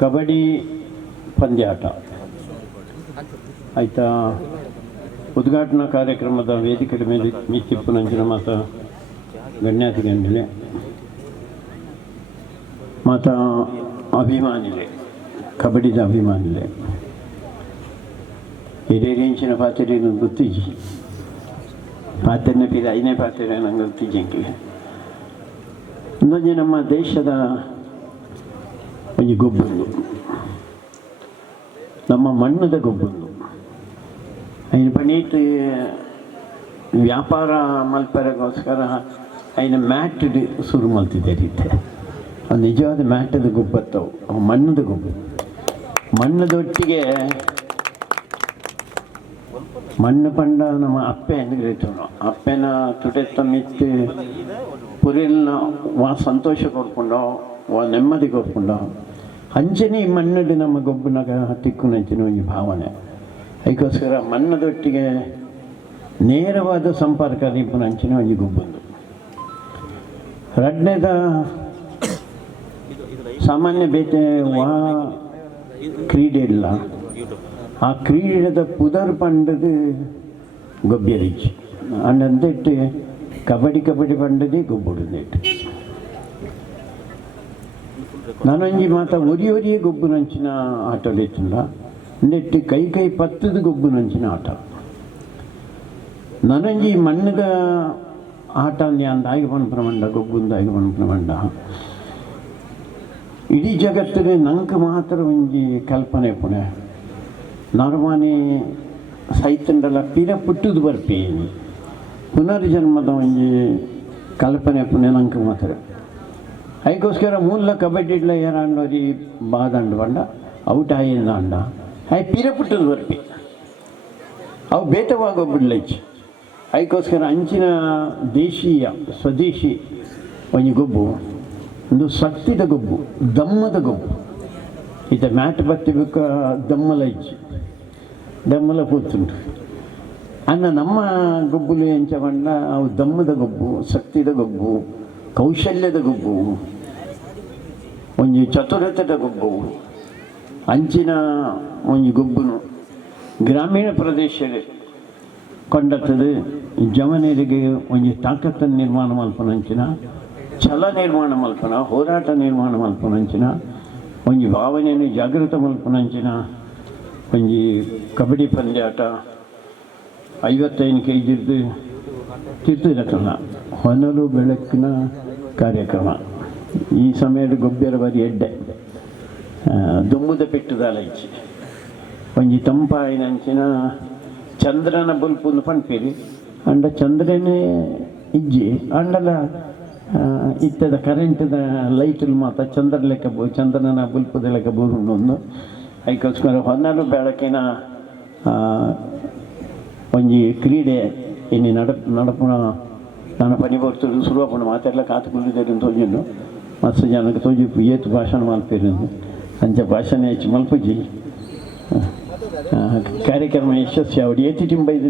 ಕಬಡ್ಡಿ ಪಂದ್ಯಾಟ. ಆಯ್ತಾ? ಉದ್ಘಾಟನಾ ಕಾರ್ಯಕ್ರಮದ ವೇದಿಕೆ ಮೇಲೆ ಮಿತ್ತಿಪ್ಪುನಂಚಿನ ಮಾತ ಗಣ್ಯಾತಿ ಗಂಡಲೆ ಮಾತ ಅಭಿಮಾನಿಲೆ, ಕಬಡ್ಡಿದ ಅಭಿಮಾನಿಲೆ. ಹಿರಿಯರಿಂಚಿನ ಪಾತ್ರೆ ಗೊತ್ತಿಜ್ಜಿ ಪಾತ್ರೆನೇ ಪೀರಿ ಐದನೇ ಪಾತ್ರೆ ನಂಗೆ ಗೊತ್ತಿಜ್ಜಂಗೆ ಒಂದೊಂದು ನಮ್ಮ ದೇಶದ ಒಂದು ಗೊಬ್ಬರು ನಮ್ಮ ಮಣ್ಣದ ಗೊಬ್ಬರು ಐನ ಪಣೀಟ್ ವ್ಯಾಪಾರ ಮಲ್ಪರಗೋಸ್ಕರ ಐನ ಮ್ಯಾಟ್ ಶುರು ಮಲ್ತಿದ್ದೆ ರೀತಿ. ಅದು ನಿಜವಾದ ಮ್ಯಾಟದ ಗೊಬ್ಬತ್ತವು ಅವು ಮಣ್ಣದ ಗೊಬ್ಬು. ಮಣ್ಣದೊಟ್ಟಿಗೆ ಮಣ್ಣು ಪಂಡ ನಮ್ಮ ಅಪ್ಪೆ ಎಂದಿತ್ತು ಅಪ್ಪೆನ ತುಟೆತ್ತ ಮಿತ್ತು ಪುರಿಲ್ನ ವಾ ಸಂತೋಷ ಕೊಡ್ಕೊಂಡು, ವಾ ನೆಮ್ಮದಿ ಕೊಡ್ಕೊಂಡು ಅಂಚನೆ ಈ ಮಣ್ಣದು ನಮ್ಮ ಗೊಬ್ಬನಾಗ ತಿಕ್ಕುನಂಚಿನ ಒಂದು ಭಾವನೆ. ಅದಕ್ಕೋಸ್ಕರ ಮನ್ನದೊಟ್ಟಿಗೆ ನೇರವಾದ ಸಂಪರ್ಕ ದೀಪನ ಅಂಚಿನ ಒಂದು ಗೊಬ್ಬಂದು ಎರಡನೇದ ಸಾಮಾನ್ಯ ಬೇತೆ ವಾ ಕ್ರೀಡೆ ಇಲ್ಲ. ಆ ಕ್ರೀಡೆದ ಪುದರ್ ಪಂಡದು ಗೊಬ್ಬೆರಿಚ್ ಅಂದಂದಿಟ್ಟು ಕಬಡ್ಡಿ ಕಬಡ್ಡಿ ಪಂಡದೇ ನಾನು ನಾನೊಂಜಿ ಮಾತ ಒರಿ ಒರಿಯೇ ಗೊಬ್ಬು ನಂಚಿನ ಆಟಲಿತ್ತುಂಡ ನೆಟ್ಟು ಕೈ ಕೈ ಪತ್ತದ ಗೊಬ್ಬು ನಂಚಿನ ಆಟ. ನನಂಜಿ ಮಣ್ಣದ ಆಟ ಅಂದ, ಆಗಿ ಪನ್ಪುನ ಮಂಡ ಗೊಬ್ಬುಂದ ಆಗಿ ಇಡೀ ಜಗತ್ತಿನ ನಂಗೆ ಮಾತ್ರ ಒಂಜಿ ಕಲ್ಪನೆ ಪುಣೆ. ನರ್ಮಾನೆ ಸೈತಂಡಲ ಪಿರ ಪುಟ್ಟುದು ಬರ್ಪಿ ಪುನರ್ಜನ್ಮದ ಒಂಜಿ ಕಲ್ಪನೆ ಪುಣೆ ನಂಗೆ ಮಾತ್ರ. ಅದಕ್ಕೋಸ್ಕರ ಮೂಲ ಕಬಡ್ಡಿಡ್ಲ ಏನಾಂಡೋರಿ ಬಾದಂಡು ಬಂಡ, ಔಟ್ ಆಯಿಂದ ಅವು ಪಿರ ಪುಟ್ಟುದು ಬರ್ಪಿ. ಅವು ಬೇಟವಾಗೋಗ್ಬಿಡ್ಲ ಬಿಡ್ಲಚ್ಚಿ ಅದಕ್ಕೋಸ್ಕರ ಅಂಚಿನ ದೇಶೀಯ, ಸ್ವದೇಶಿ ಒಂದು ಗೊಬ್ಬು. ಒಂದು ಶಕ್ತಿದ ಗೊಬ್ಬು, ದಮ್ಮದ ಗೊಬ್ಬು. ಈತ ಮ್ಯಾಟ್ ಬತ್ತಿಬೇಕ ದಮ್ಮಲ ಇಜ್ಜಿ ದಮ್ಮಲ ಕೂತುಂಟು ಅನ್ನ ನಮ್ಮ ಗೊಬ್ಬುಲು ಎಂಚ ಬಣ್ಣ ಅವು ದಮ್ಮದ ಗೊಬ್ಬು ಶಕ್ತಿದ ಗೊಬ್ಬು, ಕೌಶಲ್ಯದ ಗೊಬ್ಬು, ಒಂದು ಚತುರತೆದ ಗೊಬ್ಬು. ಅಂಚಿನ ಒಂಜಿ ಗೊಬ್ಬುನು ಗ್ರಾಮೀಣ ಪ್ರದೇಶಡ್ ಕೊಂಡತ್ತದು ಜವನರಿಗೆ ಒಂಜಿ ತಾಕತ್ತನ್ನು ನಿರ್ಮಾಣ ಮಲ್ಪನಂಚಿನ ಛಲ ನಿರ್ಮಾಣ ಮಲ್ಪನ ಹೋರಾಟ ನಿರ್ಮಾಣ ಮಲ್ಪನಂಚಿನ ಒಂಜಿ ಭಾವನೆಯನ್ನು ಜಾಗೃತ ಮಲ್ಪನಂಚಿನ ಒಂಜಿ ಕಬಡ್ಡಿ ಪಂದ್ಯಾಟ, ಐವತ್ತೈದು ಕೆ ಜಿದ್ದು ತಿರ್ತಿರಕಲ್ಲ ಹೊನಲು ಬೆಳಕಿನ ಕಾರ್ಯಕ್ರಮ. ಈ ಸಮಯದ ಗೊಬ್ಬರ ಬರಿ ಎಡ್ಡೆ. ದುಮ್ಮುದ ಪೆಟ್ಟುದಾಲ ಇಚ್ಚಿ ಒಂಜಿ ತಂಪಾಯಿನಂಚಿನ ಚಂದ್ರನ ಬಲ್ಪುಂದು ಪಂಪೇರಿ ಅಂಡ ಚಂದ್ರನೇ ಇಜ್ಜಿ ಅಂಡಲ ಆ, ಇತ್ತದ ಕರೆಂಟ್ದ ಲೈಟಲ್ಲಿ ಮಾತ ಚಂದ್ರ ಲೆಕ್ಕ ಬೋ ಚಂದ್ರನ ಬಲ್ಪದ ಲೆಕ್ಕ ಬೂರುಂಡು ಅದಕ್ಕೋಸ್ಕರ ಹೊನ್ನಲು ಬೆಳಕಿನ ಆ, ಒಂಜಿ ಕ್ರೀಡೆ ಇನ್ನು ನಡ ನಡಪುನ ನಾನು ಪನಿ ಬರ್ತದೆ ಶುರುವಾಪುಣ ಮಾತೆಲ್ಲ ಕಾತು ಕುಳಿತಾರೆ ತೋಜುಂಡು ಮಸ್ತ್ ಜನಕ್ಕೆ ತೋಜಿ ಏತು ಭಾಷಣ ಮಲ್ಪೇರಿಂದು ಅಂಚ ಭಾಷಣ ಹೆಚ್ಚು ಮಲ್ಪುಜಿ. ಕಾರ್ಯಕ್ರಮ ಯಶಸ್ವಿ ಅವ್ರು ಏತಿ ಟೀಮ್ ಬೈದು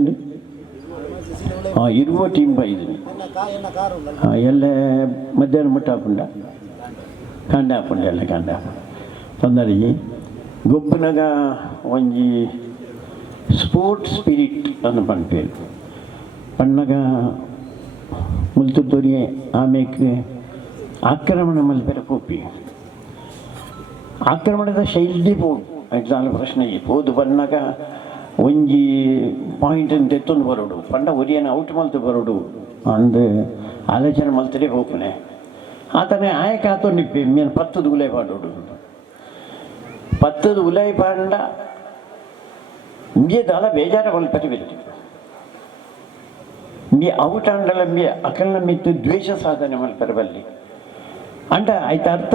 ಹಾಂ ಇರುವ ಟೀಮ್ ಬೈದು ಹಾಂ ಎಲ್ಲ ಮಧ್ಯಾಹ್ನ ಮುಟ್ಟ ಹಾಪುಂಡ ಕಂಡ ಹಾಪುಂಡ ಎಲ್ಲ ಕಂಡ ತೊಂದರೆ ಗೊಬ್ಬನಾಗ ಒಂಜಿ ಸ್ಪೋರ್ಟ್ ಸ್ಪಿರಿಟ್ ಅನ್ನು ಪಂಪೇರು ಪಣ್ಣಗ ಮುಲ್ತು ತೋರಿ ಆಮೇಲೆ ಆಕ್ರಮಣ ಮಲ್ಪೆರ ಪೋಪಿ. ಆಕ್ರಮಣದ ಶೈಲಿ ಪೋಡು ಎಕ್ಸಾಲ್ ಪ್ರಶ್ನೆ ಹೋದು ಬನ್ನಾಗ ಒಂಜಿ ಪಾಯಿಂಟ್ ಅಂತ ಎತ್ತೊಂದು ಬರೋಡು ಪಂಡ ಒರಿಯನ ಔಟ್ ಮಲ್ತು ಬರೋಡು ಅಂದ್ ಆಲೋಚನೆ ಮಲ್ತರೆ ಹೋಗ್ನೆ ಆತನೇ ಆಯಕ ಆತೋ ನಿಪ್ಪಿ ಮೇನ್ ಪತ್ತದ ಉಲೈ ಪಾಡೋಡು ಪತ್ತದ ಉಲೈ ಪಾಂಡ ಇಂಗೆ ದಾಲ ಬೇಜಾರ ಮಲ್ಪರಿ ಬಿಟ್ಟು ಮಿ ಔಟ್ ಅಂಡಲ ಮಿ ಅಕಲ್ನ ಮಿತ್ತು ದ್ವೇಷ ಸಾಧನೆ ಮಲ್ಪರೆ ಬಲ್ಲಿ ಅಂಡ ಆಯ್ತ ಅರ್ಥ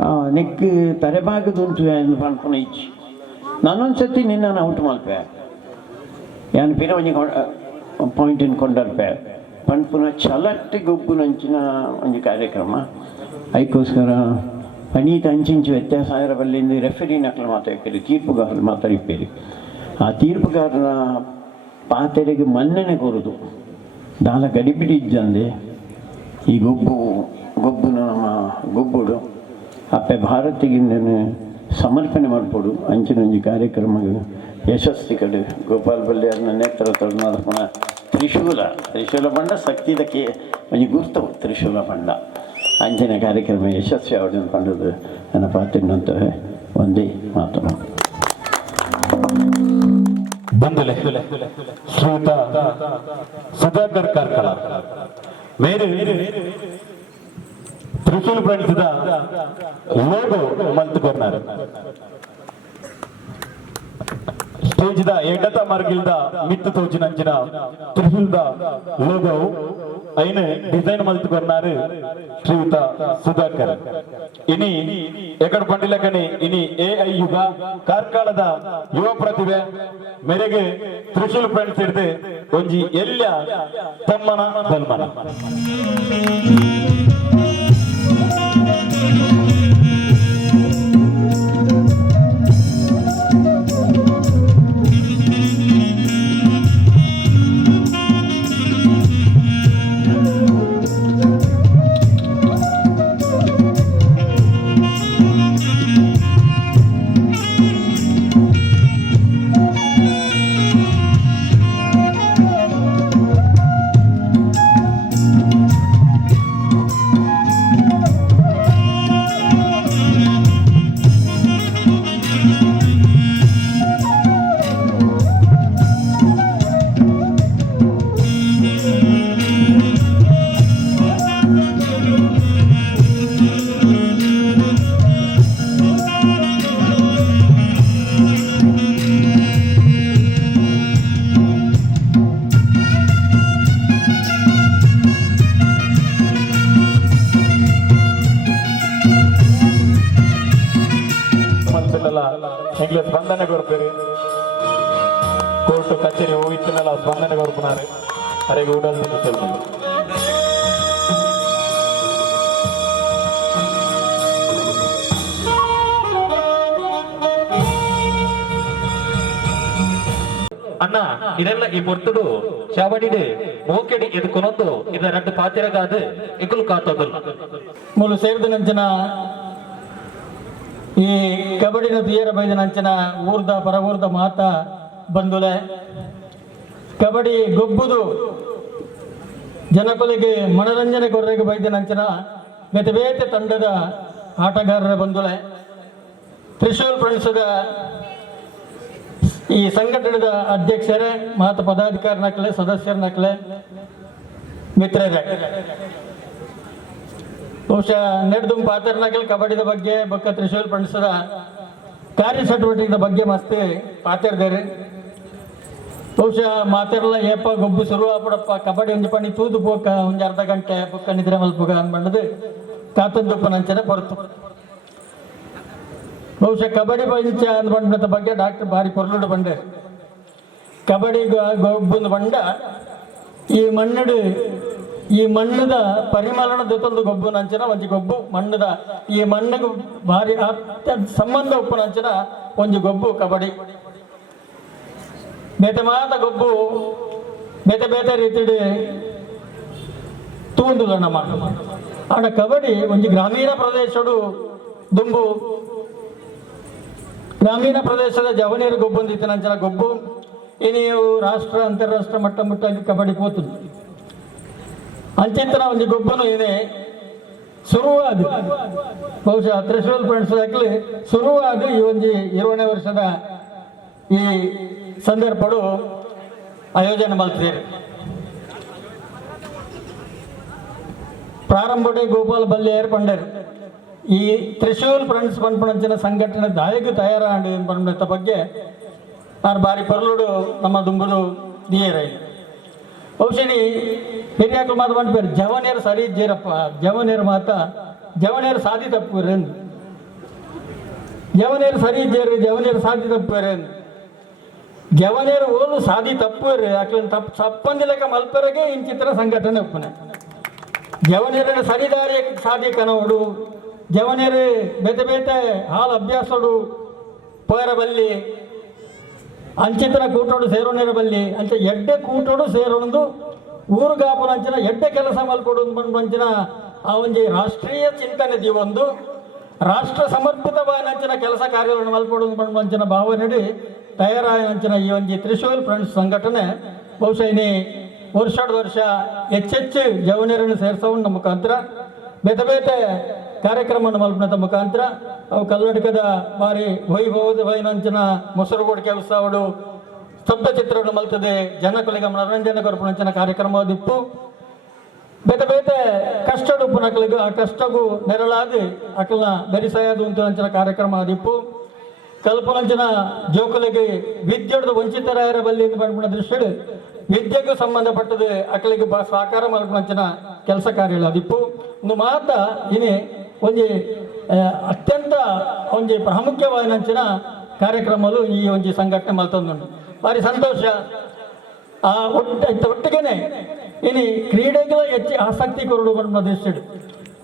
ಆ, ನೆಕ್ ತಲೆಬಾಗದುಂಟು ಎಂದು ಪನ್ಪುನ ಇಚ್ಚಿ ನಾನೊಂದು ಸತಿ ನಿನ್ನ ಔಟ್ ಮಲ್ಪೆ ಯಾನ್ ಪಿರ ಒಂಜಿ ಪಾಯಿಂಟ್ ಇನ್ ಕೊಂಡರ್ಪೆ ಪನ್ಪುನ ಛಲಟ್ಟಿ ಗೊಬ್ಬುನಂಚಿನ ಒಂಜಿ ಕಾರ್ಯಕ್ರಮ ಅದಕ್ಕೋಸ್ಕರ ಪನೀತ ಅಂಚಿಂಚು ವ್ಯತ್ಯಾಸ ಆಗಿರ ಬಲ್ಲಿಂದ ರೆಫರಿ ನಕಲು ಮಾತಾಡ್ತೀರಿ ತೀರ್ಪುಗಾರರು ಮಾತಾಡಿಪ್ಪೇರಿ ಆ ತೀರ್ಪುಗಾರರ ಪಾತ್ರೆಗೆ ಮನ್ನಣೆ ಕೊರುದು ದಾಲ ಗಡಿಬಿಡಿ ಇದ್ದಂದೆ ಈ ಗೊಬ್ಬು ಗೊಬ್ಬು ನಮ್ಮ ಗೊಬ್ಬುಡು. ಅಪ್ಪೆ ಭಾರತಿಗಿಂದನೇ ಸಮರ್ಪಣೆ ಮಾಡ್ಬೋದು. ಅಂಚಿನೊಂಜಿ ಕಾರ್ಯಕ್ರಮ ಯಶಸ್ವಿ ಕಡೆ. ಗೋಪಾಲ್ ಬಲ್ಯಾರ್ನ ನೇತೃತ್ವ ನಡಪುನ ತ್ರಿಶೂಲ. ತ್ರಿಶೂಲ ಬಂಡ ಸಕ್ತಿದಕ್ಕೆ ಮಂಜಿ ಗುರ್ತು ತ್ರಿಶೂಲ ಬಂಡ. ಅಂಚಿನ ಕಾರ್ಯಕ್ರಮ ಯಶಸ್ವಿ ಅವಡನ್ನು ಪಂಡದು ನನ್ನ ಪಾತ್ರೆನಂತ ಒಂದೇ ಮಾತು. ಬಂದಲೆ. ಶ್ರೀಯುತ ಸುಧಾಕರ್ ಕಾರ್ಕಳ. వేరే త్రిశూల్ ಫ್ರೆಂಡ್ಸ್ ಲೋಗೋ ಮಂತ್ಕೊಂಡಾರೆ ತೇಜದ ಎಡತ ಮರ್ಗಿಲ್ದ, ಮಿತ್ತು ತೋಜಿನಂಚಿನ ತ್ರಿಹುಲ್ದ ಲೋಗವು ಅಯ್ಯನ ಡಿಸೈನ್ ಮಲ್ತು ಕೊನ್ನಾರು ಶ್ರೀಯುತ ಸುಧಾಕರ್. ಇನಿ ಎಕಡ್ ಪಂಡಿಲಕನಿ ಇನಿ ಎ ಐ ಯುಗ, ಕಾರ್ಕಳದ ಯುವ ಪ್ರತಿಭೆ, ಮೆರೆಗೆ ತ್ರಿಶೂಲ್ ಫ್ರೆಂಡ್ಸ್ ಹಿಡಿದು ಒಂಜಿ ಎಲ್ಲ ತಮ್ಮನ ಬಲ್ಮನ ఈ ముర్తుడు ಓಕೆಡಿ మోకెడి ఎదుకునందు ఇది రెండు పాతిరగాదు ఎగులు కాతోదు ಮೂಲು సేర్దు ನಂಚನ ಈ ಕಬಡಿನ ತೀಯರ ಬೈದ ನಂಚಿನ ಊರ್ದ ಪರವೂರ್ದ ಮಾತ ಬಂದುಲೆ. ಕಬಡ್ಡಿ ಗೊಬ್ಬುದು ಜನಕೊಲಿಗೆ ಮನರಂಜನೆ ಕೊರ್ರೆಗೆ ಬೈದ ನಂಚಿನ ಬೇತೆ ತಂಡದ ಆಟಗಾರರ ಬಂದುಲೆ. ತ್ರಿಶೂಲ್ ಫ್ರೆಂಡ್ಸ್ದ ಈ ಸಂಘಟನೆದ ಅಧ್ಯಕ್ಷರೇ, ಮಹತ್ ಪದಾಧಿಕಾರಿ ನಕಲೆ ಸದಸ್ಯರ ನಕಲೆ ಮಿತ್ರರೇ. ಬಹುಶಃ ನೆಡ್ದು ಪಾತ್ರನಾಗಲಿ ಕಬಡ್ಡಿದ ಬಗ್ಗೆ, ಬೊಕ್ಕ ತ್ರಿಶೂಲ್ ಪಂಡಿಸದ ಕಾರ್ಯ ಚಟುವಟಿಕೆದ ಬಗ್ಗೆ ಮಸ್ತ್ ಪಾತಿರ್ದೇರಿ. ಬಹುಶಃ ಮಾತಾಡಲ್ಲ ಏಪ ಗೊಬ್ಬು ಶುರು ಆಗ್ಬಿಡಪ್ಪ ಕಬಡ್ಡಿ ಒಂದು ಪಣಿ ತೂದು ಪೋಕ ಒಂದು ಅರ್ಧ ಗಂಟೆ ಬೊಕ್ಕ ನಿದ್ರೆ ಮಲ್ಪುಗ ಅನ್ಬಂಡದು ಕಾತಂದು ನಂಚನೆ ಹೊರತು ಬಹುಶಃ ಕಬಡ್ಡಿ ಪಂಚ ಅಂದ್ಬಂಡದ ಬಗ್ಗೆ ಡಾಕ್ಟರ್ ಬಾರಿ ಪೊರ್ಲುಡು ಬಂಡೆ ಕಬಡ್ಡಿ ಗೊಬ್ಬಂದು ಬಂಡ ಈ ಮಣ್ಣಡು, ಈ ಮಣ್ಣದ ಪರಿಮಳನ ಜೊತೊಂದು ಗೊಬ್ಬು ನಂಚನ ಒಂಜಿ ಗೊಬ್ಬು ಮಣ್ಣದ, ಈ ಮಣ್ಣಿಗೆ ಭಾರಿ ಸಂಬಂಧ ಉಪ್ಪು ನಂಚನ ಒಂಜಿ ಗೊಬ್ಬು ಕಬಡ್ಡಿ. ಬೇತೆ ಮಾತ ಗೊಬ್ಬು, ಬೇತೆ ಬೇತೆ ರೀತಿಡ್ ತೂಂದುಲ ನಮ್ಮ ಆಡ ಕಬಡ್ಡಿ ಒಂಜಿ ಗ್ರಾಮೀಣ ಪ್ರದೇಶಡು ದುಂಬು ಗ್ರಾಮೀಣ ಪ್ರದೇಶದ ಜವನೀರು ಗೊಬ್ಬು ಅಂದಿತ್ತು. ಗೊಬ್ಬು. ಇನಿಯು ರಾಷ್ಟ್ರ, ಅಂತಾರಾಷ್ಟ್ರ ಮಟ್ಟ ಮುಟ್ಟಾಗಿ ಕಬಡ್ಡಿ ಪೋತುದು ಅಂಚಿತನ ಒಂದು ಗೊಬ್ಬನು ಇದೆ ಶುರುವಾದ ಬಹುಶಃ ತ್ರಿಶೂಲ್ ಫ್ರೆಂಡ್ಸ್ ಹಾಕಲಿ ಶುರುವಾದ ಈ ಒಂದು ಇರುವನೇ ವರ್ಷದ ಈ ಸಂದರ್ಭಡು ಆಯೋಜನೆ ಮಾಡ್ತಿದ್ದಾರೆ. ಪ್ರಾರಂಭಡೆ ಗೋಪಾಲ್ ಬಲ್ಲೇರ್ ಪಂಡರ್ ಈ ತ್ರಿಶೂಲ್ ಫ್ರೆಂಡ್ಸ್ ಪಂಪಣಂಚಿನ ಸಂಘಟನೆ ದಾಯಕ ತಯಾರಾಂಡು ಪಂಪಣದ ಬಗ್ಗೆ ನಾನು ಬಾರಿ ಪರ್ಲುಡು ನಮ್ಮ ದುಂಬುದು ದಿಯರೈ ಔಷಧಿ ಹಿರಿಯಾಕಲು ಮಾತು ಮಾಡ್ಬೇರು ಜವನೇರು ಸರಿ ಜೇರಪ್ಪ ಜವನೇರು ಮಾತ ಜವನೇರು ಸಾಧಿ ತಪ್ಪುರೇನು ಜವನೇರು ಸರಿ ಜೇರಿ ಜವನೇರು ಸಾಧಿ ತಪ್ಪುರೇನು ಜವನೇರು ಓಲು ಸಾಧಿ ತಪ್ಪುರಿ ಯಾಕೆ ತಪ್ಪು ತಪ್ಪಂದಿಲಕ ಮಲ್ಪರೆಗೆ ಇಂಚಿತ್ರ ಸಂಘಟನೆ ಒಪ್ಪನೆ. ಜವನೇರ ಸರಿದಾರಿಯ ಸಾಧಿ ಕನವಡು ಜವನೇರು ಬೇತೆ ಬೇತೆ ಹಾಲು ಅಭ್ಯಾಸಡು ಪೋಯರಬಲ್ಲಿ ಅಂಚಿತ್ರ ಕೂಟೋಡು ಸೇರೋನೇರ ಬಲ್ಲಿ ಅಂಚ ಎಡ್ಡೆ ಕೂಟೋಡು ಸೇರೋಣದು ಊರುಗಾಪನ ಅಂಚಿನ ಎಡ್ಡೆ ಕೆಲಸ ಮಲ್ಕೊಡು ಅಂಚಿನ ಆ ಒಂಜಿ ರಾಷ್ಟ್ರೀಯ ಚಿಂತನೆ ಒಂದು ರಾಷ್ಟ್ರ ಸಮರ್ಪಿತವಾದ ಅಂಚಿನ ಕೆಲಸ ಕಾರ್ಯಗಳನ್ನು ಮಲ್ಕೊಡು ಅಂಚಿನ ಭಾವನೆಡಿ ತಯಾರಾಯ ಅಂಚಿನ ಈ ಒಂಜಿ ತ್ರಿಶೂಲ್ ಫ್ರೆಂಡ್ಸ್ ಸಂಘಟನೆ ಬಹುಶಃ ಇನ್ನಿ ವರ್ಷ ವರ್ಷ ಹೆಚ್ಚೆಚ್ಚು ಜವನೀರನ್ನು ಸೇರಿಸೋಣ ಮುಖಾಂತರ. ಬೇತೆ ಬೇತೆ ಕಾರ್ಯಕ್ರಮವನ್ನು ಮಲ್ಪನದ ಮುಖಾಂತರ ಅವು ಕರ್ನಾಟಕದ ಬಾರಿ ವೈಭವದ ವೈನಂಚಿನ ಮೊಸರುಗೋಡಿಕೆ ಉತ್ಸವಡು ಸ್ತಬ್ಧ ಚಿತ್ರಗಳು ಮಲ್ತದೆ. ಜನಕುಲಿಗ ಮನರಂಜನೆ ಕೊರಪುನಂಚಿನ ಕಾರ್ಯಕ್ರಮ ದಿಪ್ಪು. ಬೇತೆ ಬೇತೆ ಕಷ್ಟಡು ಪುನಕಲಿಗೂ, ಆ ಕಷ್ಟಗೂ ನೆರಳಾದಿ ಅಕಲ್ನ ಧರಿಸಾಯದು ಅಂತ ಕಾರ್ಯಕ್ರಮ ದಿಪ್ಪು. ಕಲ್ಪನಂಚಿನ ಜೋಕಲಿಗೆ ವಿದ್ಯೆಡ್ದು ವಂಚಿತರಾಯರ ಬಲ್ಲಿ ಬಂದ್ಬಿಡ ದೃಷ್ಟಿ ವಿದ್ಯೆಗೂ ಸಂಬಂಧಪಟ್ಟದೆ ಅಕಲಿಗೆ ಸಾಕಾರ ಮಲ್ಪನಂಚಿನ ಕೆಲಸ ಕಾರ್ಯಗಳು ಅದಿಪ್ಪು ಒಂದು ಮಾತ ಇನಿ ಒಂಜಿ ಅತ್ಯಂತ ಒಂಜಿ ಪ್ರಾಮುಖ್ಯವಾದಂಚಿನ ಕಾರ್ಯಕ್ರಮಲು ಈ ಒಂಜಿ ಸಂಘಟನೆ ಮಲ್ತೊಂದುಂಡು ಬಾರಿ ಸಂತೋಷ. ಆ ಒಟ್ಟ ಒಟ್ಟಿಗೆನೆ ಇನಿ ಕ್ರೀಡೆಗಳ ಹೆಚ್ಚು ಆಸಕ್ತಿ ಕೊರಡು ಬಂದ ದೃಷ್ಟಿಡು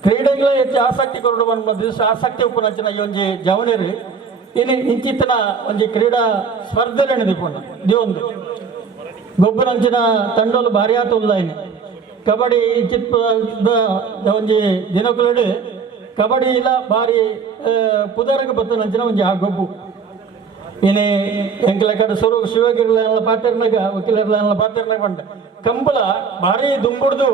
ಕ್ರೀಡೆಗಳ ಹೆಚ್ಚು ಆಸಕ್ತಿ ಕೊರಡು ಬಂದ ದೃಶ್ಯ ಆಸಕ್ತಿ ಉಪ್ಪುನಂಚಿನ ಈ ಒಂಜಿ ಜವನೇರು. ಇನಿ ಇಂಚಿತ್ತಿನ ಒಂಜಿ ಕ್ರೀಡಾ ಸ್ಪರ್ಧೆಲೆ ದಿಪುಂಡ ದಿವೊಂದು ಗೊಬ್ಬರಂಚಿನ ತಂಡೋಲು ಭಾರಿ ಆತ ಉಲ್ಲಾಯಿನಿ ಕಬಡ್ಡಿ ಇಂಚಿತ್ತ ಒಂಜಿ ದಿನಕುಲಡು ಕಬಡ್ಡಿ ಇಲ್ಲ, ಭಾರಿ ಬರ್ತಾನೆ ಬತ್ತನಂಚಿನ ಒಂಜಿ ಆ ಗೊಬ್ಬು. ಇನಿ ಎಂಕಲ ಕಡೆ ಸುರು ಶಿವಗಿರಿಲ ಪಾತ್ರನಾಗ ವಕೀಲರ್ಲ ಪಾತ್ರನಾಗ ಬಂಡ ಕಂಬಳ ಭಾರಿ ದುಂಬುಡ್ದು,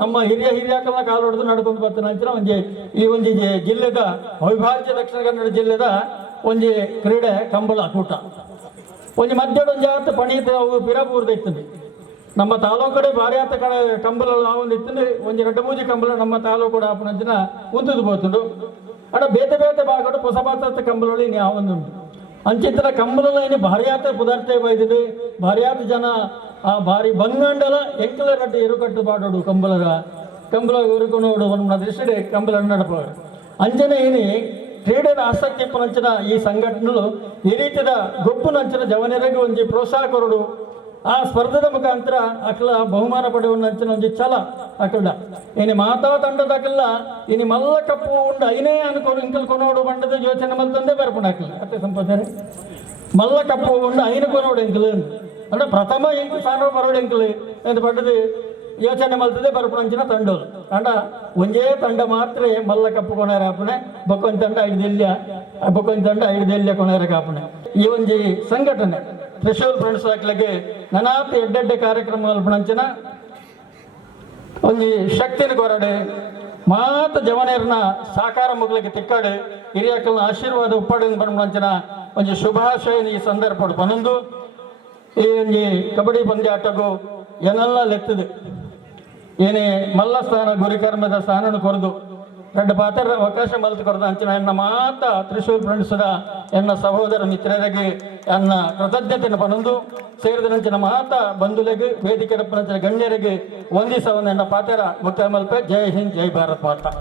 ನಮ್ಮ ಹಿರಿಯ ಹಿರಿಯಕಲ್ನ ಕಾಲು ಹೊಡೆದು ನಡ್ಕೊಂಡು ಬರ್ತಾನೆ ಅಂಚಿನ ಒಂಜಿ, ಈ ಒಂಜಿ ಜಿಲ್ಲೆದ, ಅವಿಭಾಜ್ಯ ದಕ್ಷಿಣ ಕನ್ನಡ ಜಿಲ್ಲೆದ ಒಂಜಿ ಕ್ರೀಡೆ ಕಂಬಳ ಕೂಟ. ಒಂಜಿ ಮಧ್ಯದ ಒಂಜಿ ಜಾತ ಪಣೀತ, ಅವು ಇತ್ತದೆ ನಮ್ಮ ತಾಲೂಕು ಕಡೆ ಭಾರಿ ಆತ ಕಡೆ ಕಂಬಳ ಒಂದು ಇತ್ತದೆ ಒಂಜಿ ಗಡ್ಡ ಮೂಜಿ ಕಂಬಳ ನಮ್ಮ ತಾಲೂಕು ಕೂಡ ಆಪನಂಚಿನ ಉಂತದು పోతుండు ಅಡ ಬೇತೆ ಬೇತೆ ಬಾಗಡು ಹೊಸ ಭಾರತ ಕಂಬಳೊಳಿ ಯಾವೊಂದುಂಟು ಅಂಚಿತ್ರ ಕಂಬಳಲ ಇನ್ನು ಭಾರಿ ಆತ ಪದಾರ್ಥ ಬೈದಿಡು ಭಾರಿ ಆತ ಜನ ಆ ಭಾರಿ ಬಂಗಂಡಲ ಎಂಕಲ ರಡ್ಡು ಎರುಕಟ್ಟು ಬಾಡೋಡು ಕಂಬಳರ ಕಂಬಳ ಉರುಕೊನೋಡು ಒಂದು ದೃಷ್ಟಿಡೆ ಕಂಬಳ ನಡಪ ಅಂಜನೆ ಏನಿ ಕ್ರೀಡೆದ ಆಸಕ್ತಿ ಪಂಚಿನ ಈ ಸಂಘಟನೆಗಳು ಈ ರೀತಿಯ ಗೊಬ್ಬು ನಂಚಿನ ಜವನರಿಗೆ ಒಂಜಿ ಪ್ರೋತ್ಸಾಹ ಕೊರಡು ಆ ಸ್ಪರ್ಧದ ಮುಖಾಂತರ ಅಕ್ಲ ಬಹುಮಾನ ಪಡೆಯುವ ನಂಚಿನ ಒಂಜಿ ಛಲ ಅಕಲ್ಡ ಇನಿ ಮಾತಾ ತಂಡದಕಲ್ಲ ಇನಿ ಮಲ್ಲ ಕಪ್ಪು ಉಂಡ ಐನೇ ಅನ್ಕೊಂಡು ಇಂಕಲ್ ಕೊನೋಡು ಬಂಡದ ಯೋಚನೆ ಮಲ್ತಂದೆ ಬರ್ಪುಣ ಅಕಲ ಅತ್ತೆ ಸಂಪದರೆ ಮಲ್ಲ ಕಪ್ಪು ಉಂಡ ಐನ ಕೊನೋಡು ಇಂಕಲ್ ಅಂದ್ರೆ ಪ್ರಥಮ ಇಂಕು ಸ್ಥಾನ ಬರೋಡು ಇಂಕಲ್ ಎಂದು ಪಟ್ಟದು ಯೋಚನೆ ಮಲ್ತದೆ ಬರ್ಪುಣಂಚಿನ ತಂಡೋಲು ಅಂಡ ಒಂದೇ ತಂಡ ಮಾತ್ರ ಮಲ್ಲ ಕಪ್ಪು ಕೊನೆರ ಆಪಣೆ ಬಕ್ಕೊಂದು ತಂಡ ಐದು ಬಕ್ಕೊಂದು ತಂಡ ಐದು ಎಲ್ಯ ಕೊನೆರ ಕಾಪಣೆ ಈ ಒಂಜಿ ಸಂಘಟನೆ ತ್ರಿಶೂಲ್ ಫ್ರೆಂಡ್ಸ್ ಹಾಕ್ಲಿಕ್ಕೆ ನನಾತ್ ಎಡ್ಡೆಡ್ಡೆ ಕಾರ್ಯಕ್ರಮಗಳು ಪಣಂಚಿನ ಒಂಜಿ ಶಕ್ತಿನ ಕೊರಡೆ, ಮಾತ ಜವನೇರ್ನ ಸಾಕಾರ ಮುಗ್ಲಿಕ್ಕೆ ತಿಕ್ಕಡೆ ಹಿರಿಯಕ್ಕಲ್ನ ಆಶೀರ್ವಾದ ಉಪ್ಪಾಡಿನ ಬಣ್ಣಂಚಿನ ಒಂಜಿ ಶುಭಾಶಯ ಈ ಸಂದರ್ಭ ಪನೊಂದು ಈ ಒಂಜಿ ಕಬಡ್ಡಿ ಪಂದ್ಯಾಟಗೂ ಏನೆಲ್ಲ ಲೆತ್ತದು. ಏನೇ ಮಲ್ಲ ಸ್ಥಾನ ಗುರಿಕರ್ಮದ ಸ್ಥಾನನ ಕೊರದು ಎರಡು ಪಾತ್ರ ಅವಕಾಶ ಮಲ್ತು ಅಂಚಿನ ಎನ್ನ ಮಾತ ತ್ರಿಶೂರ್ ಫ್ರೆಂಡ್ಸ್ದ ಎನ್ನ ಸಹೋದರ ಮಿತ್ರರಿಗೆ ಎನ್ನ ಕೃತಜ್ಞತೆಯನ್ನು ಪನೊಂದು ಸೇರಿದ ನಂಚಿನ ಮಾತ ಬಂಧುಲೆಗೆ ವೇದಿಕೆ ಗಣ್ಯರಿಗೆ ವಂದಿಸವನ್ನ ಎನ್ನ ಪಾತ್ರ ಮುಕ್ತಾಯ ಮಲ್ಪೆ ಜೈ ಹಿಂದ್ ಜೈ ಭಾರತ್ ಮಾತಾ